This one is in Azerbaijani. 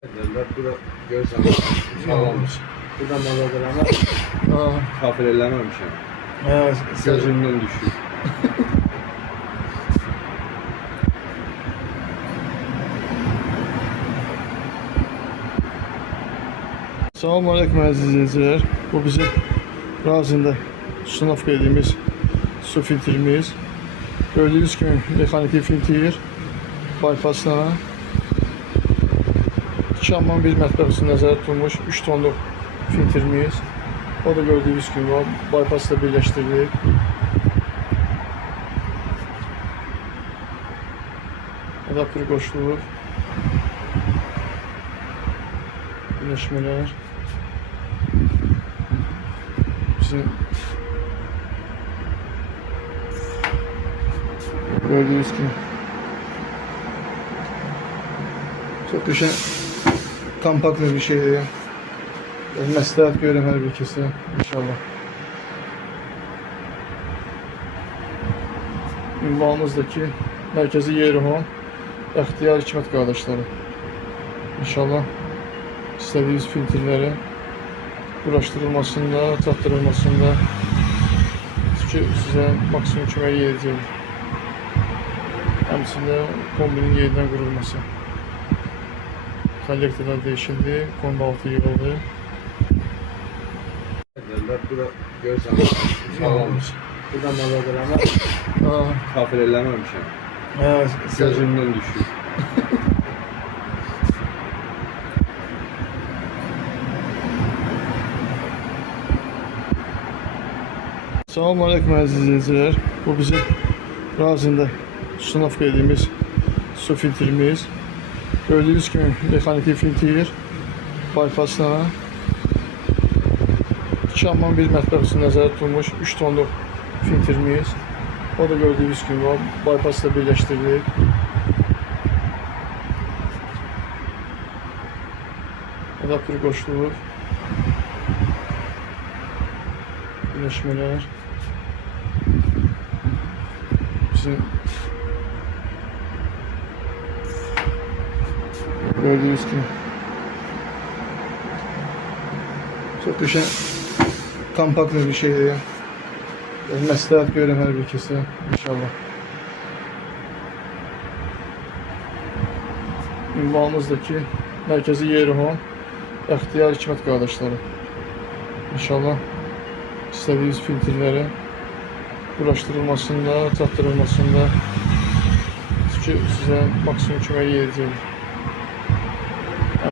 Derler, bura görürsən, sağlammış. Buradan nazar ama kafir eləməmiş yani. Gözümden düşüyor. Selamun Aleyküm əziz izleyiciler. Bu bizim Razində Sunovka dediğimiz su filtrimiz. Gördüğünüz gibi mexaniki filtr, bypassla 2 amman bir mətbəx üçün nəzərdə tutulmuş 3 tonluq filtrimiz. O da gördüğünüz gibi o bypassla birleştirilib. Adaptör qoşulub. Birleşmeler. Bizim gördüğünüz gibi çok güzel, kompakt bir şey. Məsləhət görürəm hər bir kəsə inşallah. Ünvanımızdaki Mərkəzi Yerhon İxtiyar Hikmət qardaşları. İnşallah istədiyiniz filtrləri uğraşdırılmasında, çatdırılmasında sizə maksimum kömək edəcək. Həmçində kombinin yerindən qurulması. Kollektorlar değişildi, kombi altı yığıldı. Derler, bura görürsən, sağlammış. Buradan nazar ama kafir eləməmiş yani. Gözümden düşüyor. Selamun Aleyküm əziz izleyiciler. Bu bizim Razində Sunovka dediğimiz su filtrimiz. Gördüğünüz gibi mexaniki filtr, bypassla 2 amman bir mətbəx üçün nəzərdə tutulmuş 3 tonluq filtrimiz. O da gördüğünüz gibi o bypassla birleştirilib. Adaptör qoşulub. Birleşmeler. Bizim gördüğünüz gibi çok güzel, kompakt bir şey. Məsləhət görürəm hər bir kəsə inşallah. Ünvanımızdaki Mərkəzi Yerhon İxtiyar Hikmət qardaşları. İnşallah istədiyiniz filtrləri uğraşdırılmasında, çatdırılmasında sizə maksimum kömək edəcək.